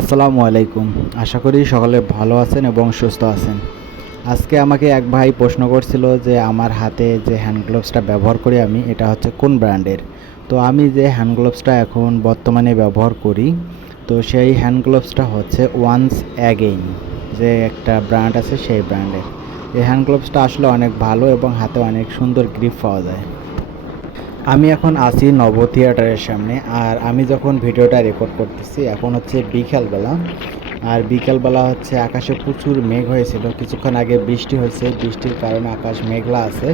আসসালামু আলাইকুম। আশা করি সকলে ভালো আছেন এবং সুস্থ আছেন। আজকে আমাকে এক ভাই প্রশ্ন করছিল যে আমার হাতে যে হ্যান্ড গ্লোভসটা ব্যবহার করি আমি, এটা হচ্ছে কোন ব্র্যান্ডের। তো আমি যে হ্যান্ড গ্লোভসটা এখন বর্তমানে ব্যবহার করি, তো সেই হ্যান্ড গ্লোভসটা হচ্ছে ওয়ান্স অ্যাগেইন, যে একটা ব্র্যান্ড আছে সেই ব্র্যান্ডের। এই হ্যান্ড গ্লোভসটা আসলে অনেক ভালো এবং হাতে অনেক সুন্দর গ্রিপ পাওয়া যায়। আমি এখন আছি নব থিয়েটারের সামনে, আর আমি যখন ভিডিওটা রেকর্ড করতেছি এখন হচ্ছে বিকালবেলা। আর বিকালবেলা হচ্ছে আকাশে প্রচুর মেঘ হয়েছিল, কিছুক্ষণ আগে বৃষ্টি হয়েছে, বৃষ্টির কারণে আকাশ মেঘলা আছে।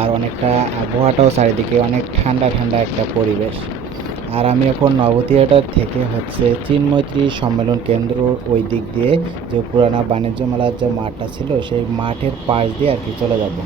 আর অনেকটা আবহাওয়াটাও চারিদিকে অনেক ঠান্ডা ঠান্ডা একটা পরিবেশ। আর আমি এখন নব থিয়েটার থেকে হচ্ছে চীনমৈত্রী সম্মেলন কেন্দ্র ওই দিক দিয়ে, যে পুরানা বাণিজ্য মেলার যে মাঠটা ছিল সেই মাঠের পাশ দিয়ে আর কি চলে যাব।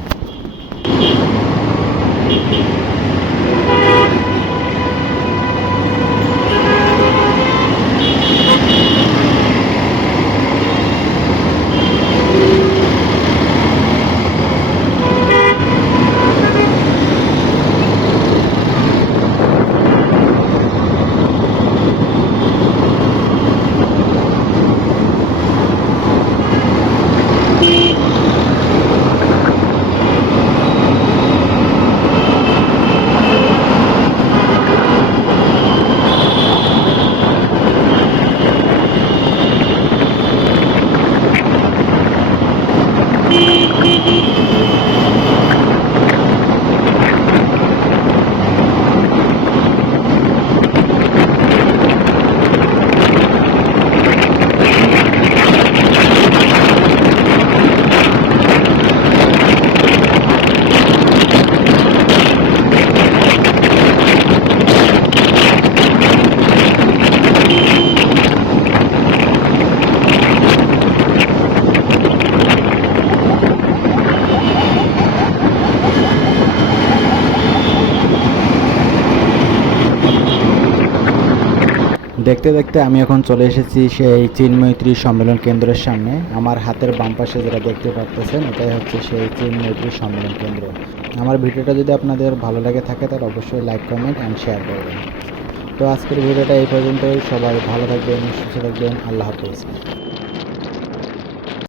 দেখতে দেখতে আমি এখন চলে এসেছি সেই চীনমৈত্রী সম্মেলন কেন্দ্রের সামনে। আমার হাতের বাম পাশে যেটা দেখতে পাচ্ছেন এটাই হচ্ছে সেই চীনমৈত্রী সম্মেলন কেন্দ্র। আমার ভিডিওটা যদি আপনাদের ভালো লাগে থাকে তাহলে অবশ্যই লাইক, কমেন্ট অ্যান্ড শেয়ার করবেন। তো আজকের ভিডিওটা এই পর্যন্তই। সবাই ভালো থাকবেন, সুস্থ থাকবেন। আল্লাহ হাফেজ।